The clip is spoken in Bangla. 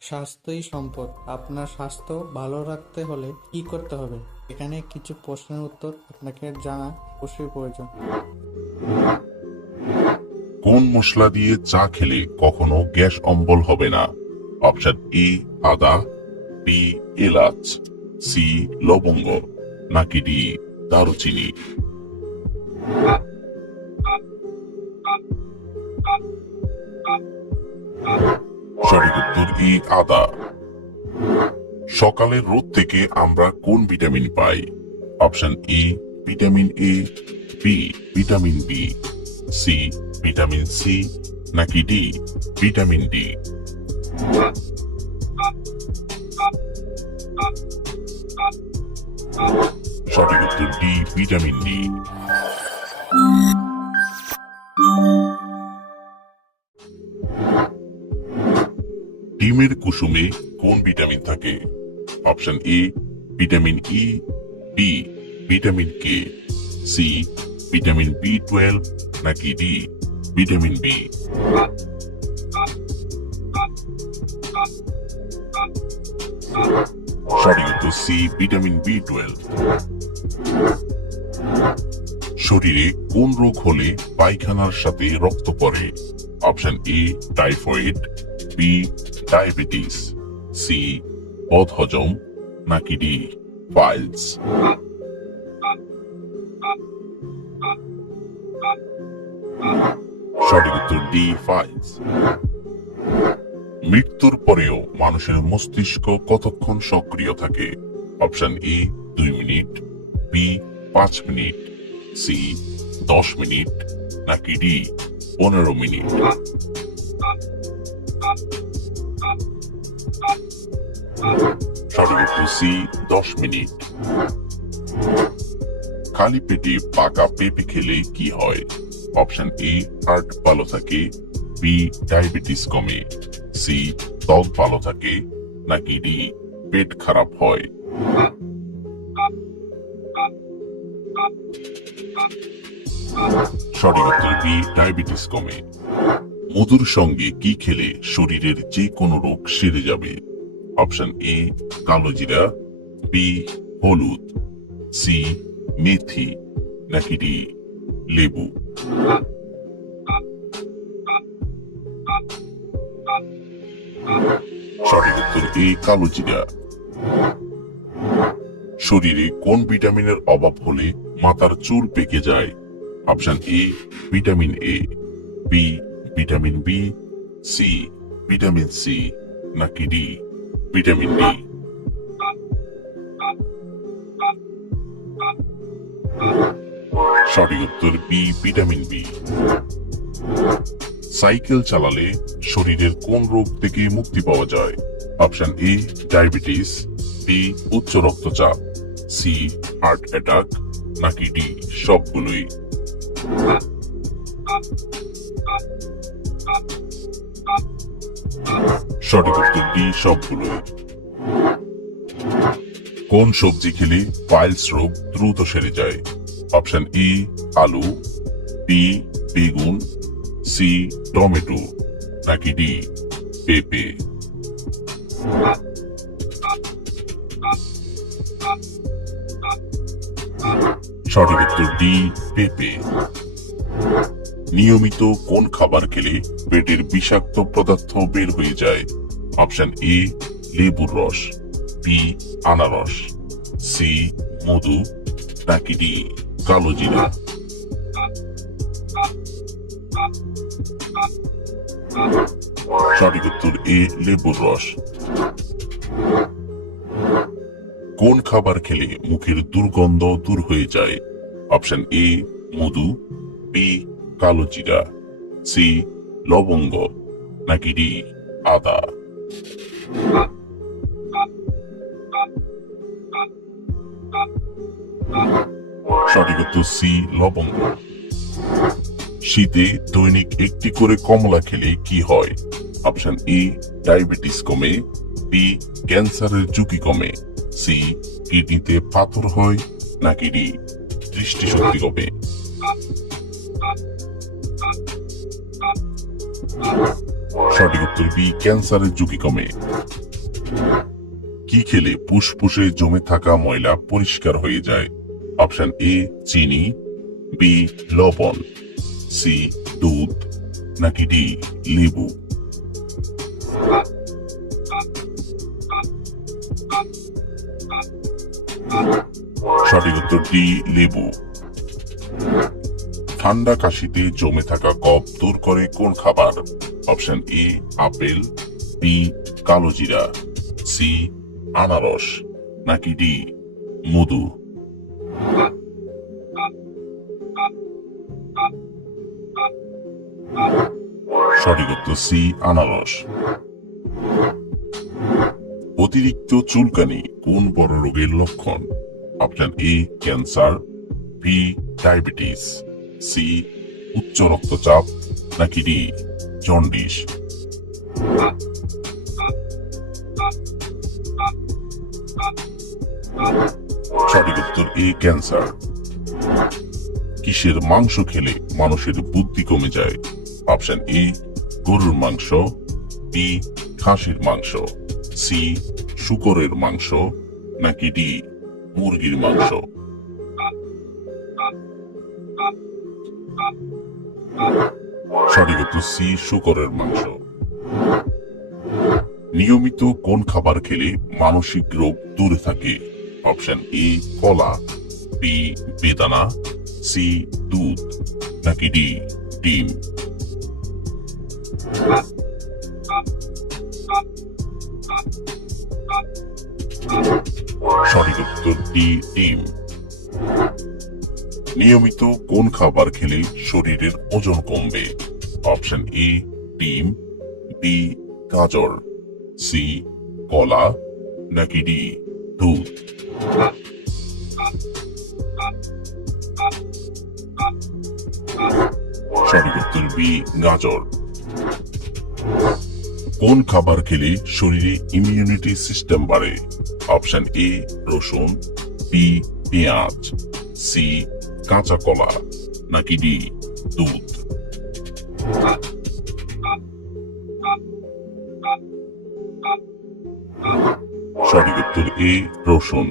স্বাস্থ্যই সম্পদ। আপনার স্বাস্থ্য ভালো রাখতে হলে কি করতে হবে? এখানে কিছু প্রশ্নের উত্তর আপনাকে জানা অবশ্যই প্রয়োজন। কোন মশলা দিয়ে চা খেলে কখনো গ্যাস অম্বল হবে না? অপশন এ, আদা, বি, এলাচ, সি, লবঙ্গ, নাকি ডি, দারুচিনি? উত্তর আদা। সকালের রোদ থেকে আমরা কোন vitamin pi? Option E vitamin A B vitamin B C vitamin C নাকি ডি ভিটামিন ডি সঠিক উত্তর ডি ভিটামিন ডি ডিমের কুসুমে কোন ভিটামিন থাকে? Option A vitamin E B vitamin K C vitamin B twelve নাকি ডি ভিটামিন বি উত্তর সি ভিটামিন বি টুয়েলভ শরীরে কোন রোগ হলে পায়খানার সাথে রক্ত পড়ে? Option A typhoid. B diabetes, C বদহজম নাকি ডি পাইলস সঠিক উত্তর ডি, ফাইলস। মৃত্যুর পরেও মানুষের মস্তিষ্ক কতক্ষণ সক্রিয় থাকে? অপশন এ, দুই মিনিট, বি, পাঁচ মিনিট, সি, দশ মিনিট, নাকি ডি, পনেরো মিনিট। উত্তর দশ মিনিট। খালি পেটে পাকা পেঁপে খেলে কি হয়? অপশন এ হার্ট ভালো থাকে। বি ডায়াবেটিস কমে। সি ত্বক ভালো থাকে। নাকি ডি পেট খারাপ হয়। সঠিক উত্তর বি ডায়াবেটিস কমে। মধুর সঙ্গে কি খেলে শরীরের যে কোনো রোগ সেরে যাবে? অপশন এ কালো জিরা বি হলুদ সি মেথি, নাকি ডি লেবু? সঠিক উত্তর এ কালো জিরা। শরীরে কোন ভিটামিনের অভাব হলে মাথার চুল পেকে যায়? Option A vitamin A B vitamin B, C, vitamin C, নাকি ডি, ভিটামিন ডি। সঠিক উত্তর বি, ভিটামিন বি। সাইকেল চালালে শরীরের কোন রোগ থেকে মুক্তি পাওয়া যায়? অপশন এ, ডায়াবেটিস, বি, উচ্চ রক্তচাপ, সি, হার্ট অ্যাটাক, নাকি ডি, সবগুলোই। সঠিক উত্তর ডি সবগুলোই কোন সবজি খেলে পাইলস রোগ দ্রুত সেরে যায়? অপশন ই আলু বি বেগুন সি টমেটো, নাকি ডি পেঁপে। সঠিক উত্তর ডি পেঁপে। নিয়মিত কোন খাবার খেলে পেটের বিষাক্ত পদার্থ বের হয়ে যায়? অপশন এ, লেবুর রস বি আনারস সি মধু, নাকি ডি কালো জিরা? সঠিক উত্তর এ, লেবুর রস। কোন খাবার খেলে মুখের দুর্গন্ধ দূর হয়ে যায়? অপশন এ, মধু বি কালো জিরা সি, লবঙ্গ, নাকি ডি, আদা। সঠিক উত্তর সি, লবঙ্গ। শীতে দৈনিক একটি করে কমলা খেলে কি হয়? অপশন এ, ডায়াবেটিস কমে, বি, ক্যান্সারের ঝুঁকি কমে, সি, কিডনিতে পাথর হয়, নাকি ডি, দৃষ্টিশক্তি কমে। সঠিক উত্তর বি, ক্যান্সারের ঝুঁকি কমে। কি খেলে ফুসফুসে জমে থাকা ময়লা পরিষ্কার হয়ে যায়? অপশন এ, চিনি, বি, লবণ, সি, দুধ, নাকি ডি, লেবু? সঠিক উত্তর ডি, লেবু। ঠান্ডা কাশিতে জমে থাকা কফ দূর করে কোন খাবার? অপশন এ, আপেল, বি কালোজিরা সি, আনারস, নাকি ডি, মধু? সঠিক উত্তর সি, আনারস। অতিরিক্ত চুলকানি কোন বড় রোগের লক্ষণ? Option A, cancer, B, diabetes. C, উচ্চ রক্তচাপ নাকি ডি, জন্ডিস? সঠিক উত্তর, এ, ক্যান্সার। কিসের মাংস খেলে মানুষের বুদ্ধি কমে যায়? অপশন এ, গরুর মাংস, বি, খাসির মাংস, সি, শুকরের মাংস, নাকি ডি, মুরগির মাংস? সঠিক উত্তর সি শুকরের মাংস। নিয়মিত কোন খাবার খেলে মানসিক রোগ দূরে থাকে? অপশন এ, কলা, বি, বেদানা, সি, দুধ, নাকি ডি, ডিম? সঠিক উত্তর ডি, ডিম। নিয়মিত কোন খাবার খেলে শরীরের ওজন কমবে? অপশন এ ডিম বি গাজর সি কলা, নাকি ডি দুধ? সঠিক বি গাজর। কোন খাবার খেলে শরীরে ইমিউনিটি সিস্টেম বাড়ে? অপশন এ রসুন বি পেঁয়াজ। সি কাঁচা কলা নাকি ডি দুধ? সঠিক উত্তর এ রসুন।